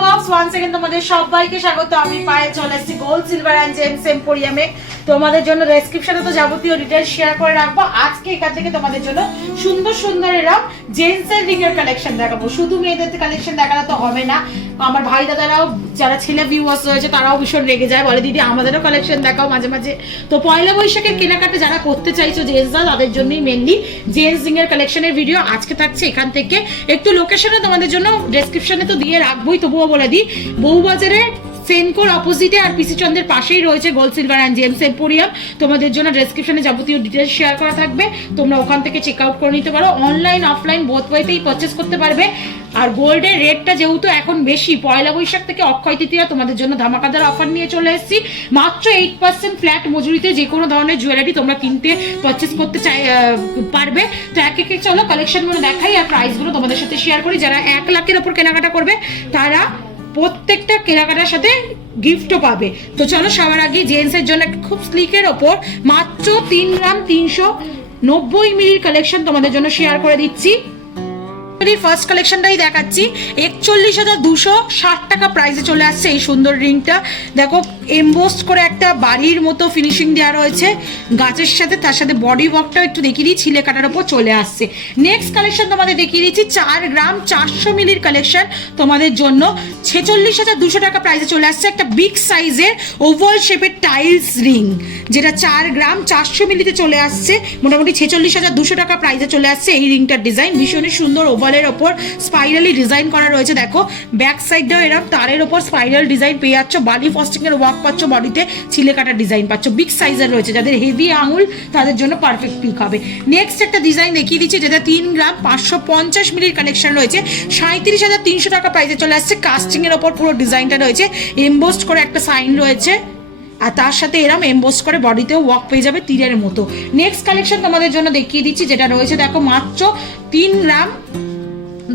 Box once again তোমাদের সবাইকে স্বাগত। আমি পায়ে চলে এসেছি গোল্ড সিলভার এন্ড জেমস এম্পোরিয়ামে। তোমাদের জন্য ডেসক্রিপশনে তো যাবতীয় ডিটেইলস শেয়ার করে রাখবো। আজকে এখান থেকে তোমাদের জন্য সুন্দর সুন্দর এরকম জেন্টস এর রিং এর কালেকশন দেখাবো। শুধু মেয়েদের কালেকশন দেখানো তো হবে না, আমার ভাই দাদারাও যারা ছেলে ভিউয়ার্স রয়েছে তারাও ভীষণ রেগে যায়, বলে দিদি আমাদেরও কালেকশন দেখাও মাঝে মাঝে। তো পয়লা বৈশাখের কেনাকাটা যারা করতে চাইছো জেন্টসরা, তাদের জন্যই মেনলি জেন্টস রিং এর কালেকশনের ভিডিও আজকে থাকছে। এখান থেকে একটু লোকেশনে তোমাদের জন্য ডেসক্রিপশনে তো দিয়ে রাখবোই, তবুও বলে দিই বউবাজারে সেনকোর অপোজিটে আর পিসি চন্দ্রের পাশেই রয়েছে gold silver and James emporium. তোমাদের জন্য ডেসক্রিপশনে যাবতীয় ডিটেলস শেয়ার করা থাকবে, তোমরা ওখান থেকে চেক আউট করে নিতে পারো। অনলাইন অফলাইন বোথ ওয়েতেই পারচেস করতে পারবে। আর গোল্ডের রেটটা যেহেতু এখন বেশি, পয়লা বৈশাখ থেকে অক্ষয় তৃতীয়া তোমাদের জন্য ধামাকাদার অফার নিয়ে চলে এসেছি। মাত্র 8% ফ্ল্যাট মজুরিতে যে কোনো ধরনের জুয়েলারি তোমরা কিনতে পারচেস করতে পারবে। তো এক এক চলো কালেকশনগুলো দেখাই আর প্রাইসগুলো তোমাদের সাথে শেয়ার করি। যারা 1 লাখের ওপর কেনাকাটা করবে তারা প্রত্যেকটা কেনাকাটার সাথে গিফটও পাবে। তো চলো সবার আগে জেন্টস এর জন্য খুব স্লিকের ওপর মাত্র 3 গ্রাম 390 মিলির কালেকশন তোমাদের জন্য শেয়ার করে দিচ্ছি। ফার্স্ট কালেকশনটাই দেখাচ্ছি। 41,260 টাকা প্রাইসে চলে আসছে এই সুন্দর রিংটা। দেখো এমবোসড করে একটা বাড়ির মতো ফিনিশিং দেওয়া রয়েছে গাছের সাথে, তার সাথে বডি ওয়ার্কটাও একটু দেখিয়ে দিই, ছিলে কাটার ওপর চলে আসছে। নেক্সট কালেকশন তোমাদের দেখিয়ে দিচ্ছি 4 গ্রাম 400 মিলির কালেকশন তোমাদের জন্য 46,200 টাকা প্রাইসে চলে আসছে। একটা বিগ সাইজের ওভাল শেপের টাইলস রিং, যেটা 4 গ্রাম 400 মিলিতে চলে আসছে, মোটামুটি 46,200 টাকা প্রাইসে চলে আসছে। এই রিংটার ডিজাইন ভীষণই সুন্দর, ওভালের ওপর স্পাইরালি ডিজাইন করা রয়েছে। দেখো ব্যাক সাইডটাও এরকম তারের ওপর স্পাইরাল ডিজাইন পেয়ে যাচ্ছ, বালি ফস্টিং এর ওয়ার্ক পাচ্ছ, বডিতে ছিলে কাটা ডিজাইন পাচ্ছ। বিগ সাইজের রয়েছে, যাদের হেভি আঙুল তাদের জন্য পারফেক্ট পিক হবে। নেক্সট একটা ডিজাইন দেখিয়ে দিচ্ছি, যেটা 3 গ্রাম 550 মিলির কালেকশন রয়েছে, 37,300 টাকা প্রাইসে চলে আসছে। কাস্টিং এর ওপর পুরো ডিজাইনটা রয়েছে, এমবোসড করে একটা সাইন রয়েছে, আর তার সাথে এরম এমবোস করে বডিতেও ওয়ার্ক পেয়ে যাবে তীরের মতো। নেক্সট কালেকশন তোমাদের জন্য দেখিয়ে দিচ্ছি, যেটা রয়েছে দেখো মাত্র 3 গ্রাম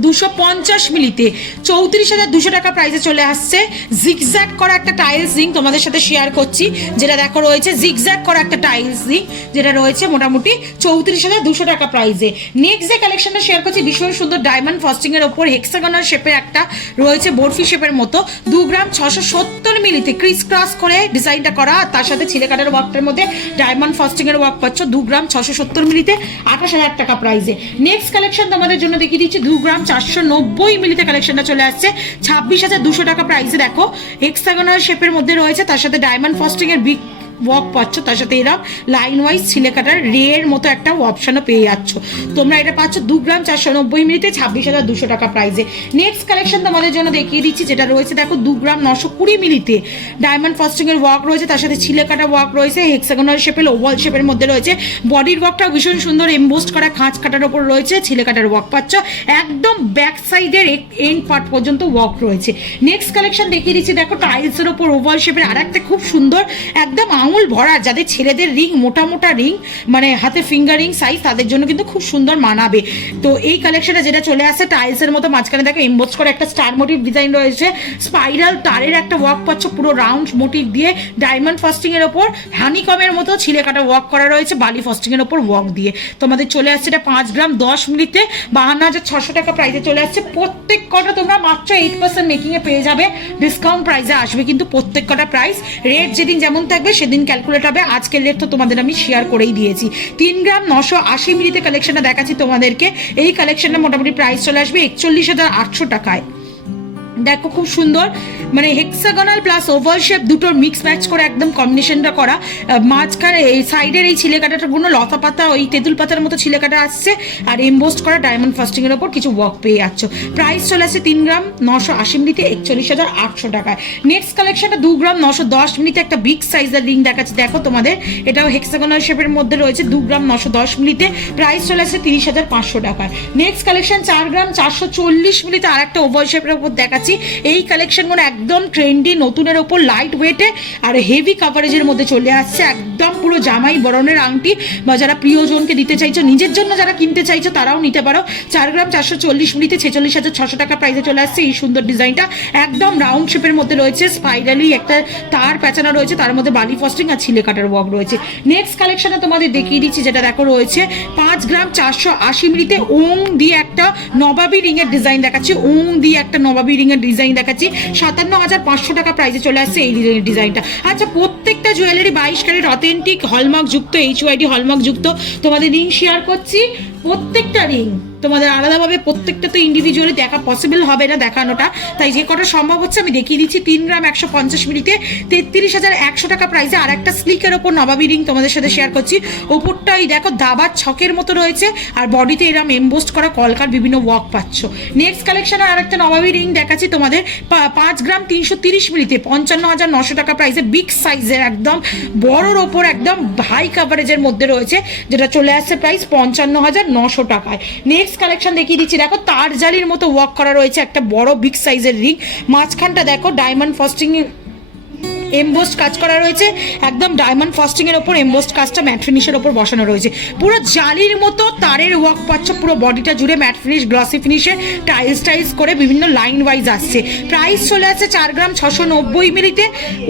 250 মিলিতে 34,200 টাকা প্রাইসে চলে আসছে। জিগজ্যাগ করা একটা টাইলস রিং তোমাদের সাথে শেয়ার করছি, যেটা দেখো রয়েছে জিগজ্যাগ করা একটা টাইলস রিং, যেটা রয়েছে মোটামুটি 34,200 টাকা প্রাইসে। নেক্সট যে কালেকশনটা শেয়ার করছি ভীষণ সুন্দর ডায়মন্ড ফস্টিং এর ওপর হেক্সাগনাল শেপের একটা রয়েছে বরফি শেপের মতো, 2 গ্রাম 670 মিলিতে ক্রিস ক্রাস করে ডিজাইনটা করা, আর তার সাথে ছিলে কাটার ওয়ার্কটার মধ্যে ডায়মন্ড ফস্টিং এর ওয়ার্ক পাচ্ছ। 2 গ্রাম 670 মিলিতে 28,000 টাকা প্রাইসে। নেক্সট কালেকশন তোমাদের জন্য দেখিয়ে দিচ্ছি 2 গ্রাম 490 মিলিতে কালেকশনটা চলে আসছে 26,200 টাকা প্রাইসে। দেখো হেক্সাগোনাল শেপের মধ্যে রয়েছে, তার সাথে ডায়মন্ড ফস্টিং এর বিগ ওয়ার্ক পাচ্ছ, তার সাথে এরা লাইন ওয়াইজ ছিলে কাটার রের মতো একটা অপশনও পেয়ে যাচ্ছ। তোমরা এটা পাচ্ছ 2 গ্রাম 490 মিলিতে 26,200 টাকা প্রাইসে। নেক্সট কালেকশন তোমাদের জন্য দেখিয়ে দিচ্ছি, যেটা রয়েছে দেখো 2 গ্রাম 920 মিলিতে ডায়মন্ড ফস্টিং এর ওয়ার্ক রয়েছে, তার সাথে ছিলে কাটা ওয়ার্ক রয়েছে, হেক্সাগোনাল শেপের ওভাল শেপের মধ্যে রয়েছে, বডির ওয়ার্কটাও ভীষণ সুন্দর, এমবোসড করা খাঁজ কাটার ওপর রয়েছে, ছিলে কাটার ওয়ার্ক পাচ্ছ, একদম ব্যাক সাইডের এন্ড পার্ট পর্যন্ত ওয়ার্ক রয়েছে। নেক্সট কালেকশন দেখিয়ে দিচ্ছি দেখো টাইলসের ওপর ওভাল শেপের আর একটা খুব সুন্দর একদম আঙুল ভরা, যাদের ছেলেদের রিং মোটা মোটা রিং মানে হাতে ফিঙ্গারিং সাইজ, তাদের জন্য কিন্তু খুব সুন্দর মানাবে। তো এই কালেকশনটা যেটা চলে আসে টাইলসের মতো, মাঝখানে দেখো এমবোস করে একটা স্টার মোটিভ ডিজাইন রয়েছে, স্পাইরাল তারের একটা ওয়ার্ক পাচ্ছ পুরো রাউন্ড মোটিভ দিয়ে, ডায়মন্ড ফস্টিং এর ওপর হানিকমের মতো ছিলে কাটা ওয়ার্ক করা রয়েছে, বালি ফস্টিং এর ওপর ওয়ার্ক দিয়ে। তোমাদের চলে আসছে এটা 5 গ্রাম 10 মিলিতে 52,600 টাকা প্রাইসে চলে আসছে। প্রত্যেক কটা তোমরা মাত্র 8% মেকিং এ পেয়ে যাবে, ডিসকাউন্ট প্রাইসে আসবে কিন্তু প্রত্যেক কটা প্রাইস। রেট যেদিন যেমন থাকবে সেদিন ক্যালকুলেট হবে, আজকের রেট তো তোমাদের আমি শেয়ার করেই দিয়েছি। 3 গ্রাম 980 মিলিতে কালেকশনটা দেখাচ্ছি তোমাদেরকে। এই কালেকশনটা মোটামুটি প্রাইস চলে আসবে 41,800 টাকায়। দেখো খুব সুন্দর, মানে হেক্সাগোনাল প্লাস ওভাল শেপ দুটোর মিক্স ম্যাচ করে একদম কম্বিনেশনটা করা, মাঝখানে এই সাইডের এই ছিলে কাটাটা কোনো লতা পাতা ওই তেঁতুল পাতার মতো ছিলে কাটা আসছে, আর এমবোস্ট করা ডায়মন্ড ফাস্টিং এর ওপর কিছু ওয়ার্ক পেয়ে যাচ্ছ। প্রাইস চলে আসছে 3 গ্রাম 980 মিলিতে 41,800 টাকায়। নেক্সট কালেকশনটা 2 গ্রাম 910 মিলিতে একটা বিগ সাইজের রিং দেখাচ্ছে, দেখো তোমাদের এটাও হেক্সাগোনাল শেপের মধ্যে রয়েছে, 2 গ্রাম 910 মিলিতে প্রাইস চলে আসছে 30,500 টাকায়। নেক্সট কালেকশন 4 গ্রাম 440 মিলিতে আর একটা ওভাল শেপের উপর দেখাচ্ছি। এই কালেকশনগুলো একদম ট্রেন্ডি, নতুনের ওপর লাইট ওয়েটে আর হেভি কাভারেজের মধ্যে চলে আসছে, একদম পুরো জামাই বরণের আংটি, বা যারা প্রিয়জনকে দিতে চাইছো, নিজের জন্য যারা কিনতে চাইছো তারাও নিতে পারো। 4 গ্রাম 440 মিলিতে 46,600 টাকা প্রাইসে চলে আসছে এই সুন্দর ডিজাইনটা। একদম রাউন্ড শেপের মধ্যে রয়েছে, স্পাইরালি একটা তার প্যাচানো রয়েছে, তার মধ্যে বালি ফস্টিং আর ছিলে কাটার ওয়ার্ক রয়েছে। নেক্সট কালেকশনে তোমাদের দেখিয়ে দিচ্ছি, যেটা দেখো রয়েছে 5 গ্রাম 480 মিলিতে ওং দিয়ে একটা নবাবী রিং এর ডিজাইন দেখাচ্ছি, ওং দিয়ে একটা নবাবী রিং এর ডিজাইন দেখাচ্ছি। 57,500 টাকা প্রাইসে চলে আসছে এই ডিজাইনটা। আচ্ছা, প্রত্যেকটা জুয়েলারি 22 ক্যারেট অথেন্টিক হলমার্ক যুক্ত, HYD হলমার্ক যুক্ত তোমাদের রিং শেয়ার করছি। প্রত্যেকটা রিং তোমাদের আলাদাভাবে, প্রত্যেকটা তো ইন্ডিভিজুয়ালি দেখা পসিবল হবে না দেখানোটা, তাই যে কটা সম্ভব হচ্ছে আমি দেখিয়ে দিচ্ছি। 3 গ্রাম 150 মিলিতে 33,100 টাকা প্রাইসে আর একটা স্লিকের ওপর নবাবী রিং তোমাদের সাথে শেয়ার করছি। ওপরটাই দেখো দাবার ছকের মতো রয়েছে, আর বডিতে এরম এমবোস্ট করা কলকার বিভিন্ন ওয়ার্ক পাচ্ছ। নেক্সট কালেকশনে আর একটা নবাবী রিং দেখাচ্ছি তোমাদের 5 গ্রাম 330 মিলিতে 55,900 টাকা প্রাইসে, বিগ সাইজের একদম বড়োর ওপর একদম হাই কাভারেজের মধ্যে রয়েছে, যেটা চলে আসছে প্রাইস 55,900 টাকায়। নেক্সট কালেকশন দেখিয়ে দিচ্ছি, দেখো তার জালির মতো ওয়ার্ক করা রয়েছে একটা বড় বিগ সাইজের রিং, মাঝখানটা দেখো ডায়মন্ড ফস্টিং এমবোস্ট কাজ করা রয়েছে, একদম ডায়মন্ড ফস্টিং এর উপর এমবোস্ট কাজটা ম্যাট ফিনিশের উপর বসানো রয়েছে। পুরো জালির মতো তারের ওয়ার্ক পাচ্ছ পুরো বডিটা জুড়ে, ম্যাট ফিনিশ গ্লসি ফিনিশে টাইলস করে বিভিন্ন লাইন ওয়াইজ আসছে। প্রাইস চলে আসছে 4 গ্রাম 690 মিলিতে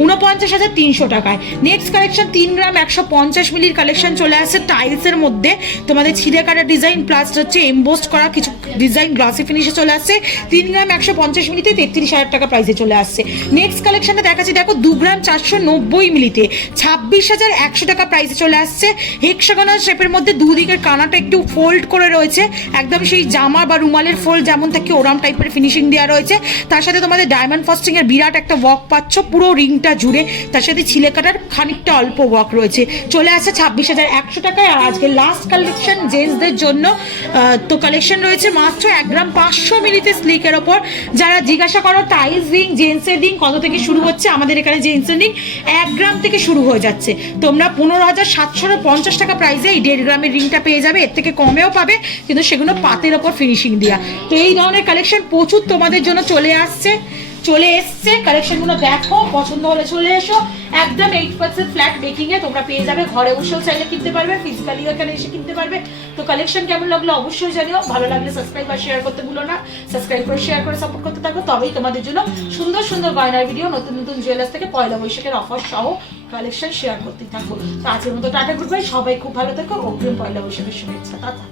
49,300 টাকায়। নেক্সট কালেকশন 3 গ্রাম 150 মিলির কালেকশন চলে আসছে টাইলসের মধ্যে, তোমাদের ছিঁড়ে কাটা ডিজাইন প্লাস হচ্ছে এমবোস্ট করা কিছু ডিজাইন গ্লসি ফিনিশে চলে আসছে। 3 গ্রাম 150 মিলিতে 33,000 টাকা প্রাইসে চলে আসছে। নেক্সট কালেকশনটা দেখাচ্ছি, দেখো 2 গ্রাম 490 মিলিতে 26,100 টাকা প্রাইসে চলে আসছে। হেক্সাগোনাল শেপের মধ্যে দুদিকের কানাটা একটু ফোল্ড করে রয়েছে, একদম সেই জামা বা রুমালের ফোল্ড যেমন থাকে ওরাম টাইপের ফিনিশিং দেওয়া রয়েছে। তার সাথে তোমাদের ডায়মন্ড ফস্টিং এর বিরাট একটা ওয়ার্ক পাচ্ছ পুরো রিংটা জুড়ে, তার সাথে ছিলে কাটার খানিকটা অল্প ওয়ার্ক রয়েছে, চলে আসছে 26,100 টাকায়। আর আজকে লাস্ট কালেকশন জেন্টসদের জন্য তো কালেকশন রয়েছে মাত্র 1 গ্রাম 500 মিলিতে স্লিকের ওপর। যারা জিজ্ঞাসা করো টাইলস রিং জেন্টসের রিং কত থেকে শুরু হচ্ছে, আমাদের এখানে জেন্টসের রিং 1 গ্রাম থেকে শুরু হয়ে যাচ্ছে। তোমরা 15,750 টাকা প্রাইসে এই 1.5 গ্রামের রিংটা পেয়ে যাবে, এর থেকে কমেও পাবে, কিন্তু সেগুলো পাতের ওপর ফিনিশিং দেওয়া। তো এই ধরনের কালেকশন প্রচুর তোমাদের জন্য চলে এসছে। কালেকশনগুলো দেখো, পছন্দ হলে চলে এসো। একদম 8% ফ্ল্যাট মেকিং এ তোমরা পেয়ে যাবে, ঘরে বসেও চাইলে কিনতে পারবে, ফিজিক্যালিও এখানে এসে কিনতে পারবে। তো কালেকশন কেমন লাগলো অবশ্যই জানিও, ভালো লাগলে সাবস্ক্রাইব আর শেয়ার করতে ভুলো না। সাবস্ক্রাইব করে শেয়ার করে সাপোর্ট করতে থাকো, তবেই তোমাদের জন্য সুন্দর সুন্দর গয়নার ভিডিও, নতুন নতুন জুয়েলার্স থেকে পয়লা বৈশাখের অফার সহ কালেকশন শেয়ার করতে থাকবো। তো আজকের মতো টাটা, গুড বাই, সবাই খুব ভালো থেকো, অগ্রিম পয়লা বৈশাখের শুভেচ্ছা, টাটা।